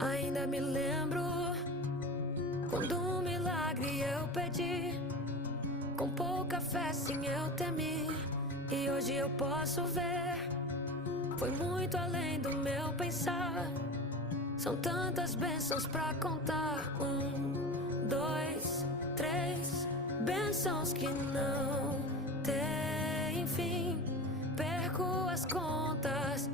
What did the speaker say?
Ainda me lembro quando um milagre eu pedi, com pouca fé sim eu temi, e hoje eu posso ver, foi muito além do meu pensar. São tantas bênçãos pra contar. 1, 2, 3 bênçãos que não têm fim. Perco as contas,